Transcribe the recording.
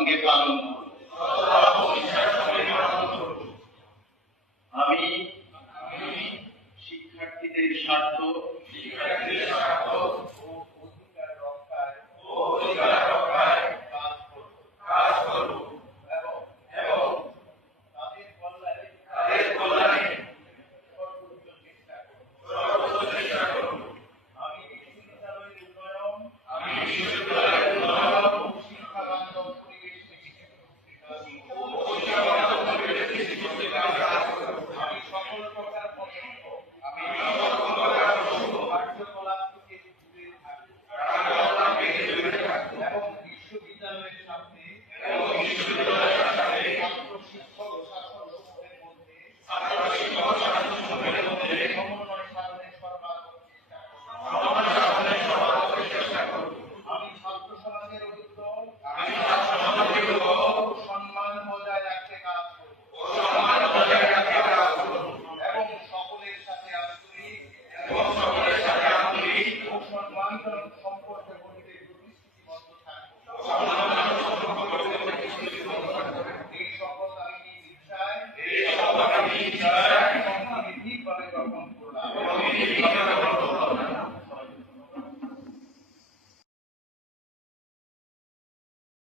সঙ্গে পালন আমি শিক্ষার্থীদের স্বার্থ হানিকারক সম্পর্কের মধ্যে দুর্নীতিবদ্ধ থাকব এই শপথ আমি নিচ্ছায় এই শপথ আমি নিচ্ছায়